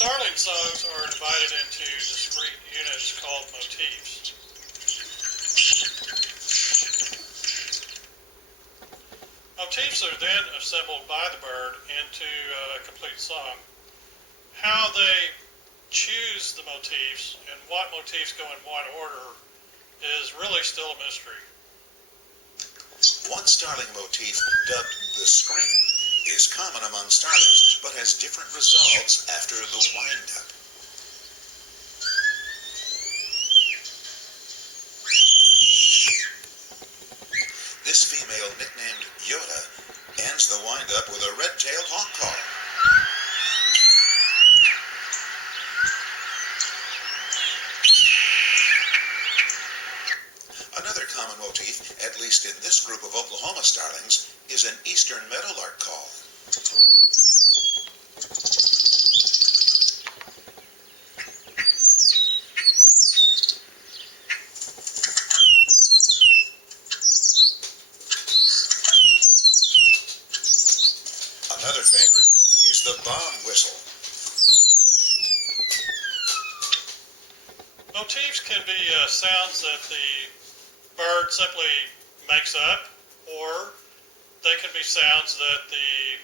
Starling songs are divided into discrete units called motifs. Motifs are then assembled by the bird into a complete song. How they choose the motifs and what motifs go in what order is really still a mystery. One starling motif, dubbed the scream, is common among starlings but has different results after the wind-up. This female, nicknamed Yoda, ends the wind-up with a red-tailed honk call. Another common motif, at least in this group of Oklahoma starlings, is an eastern meadowlark call. Another favorite is the bomb whistle. Motifs can be sounds that the bird simply makes up, or they can be sounds that the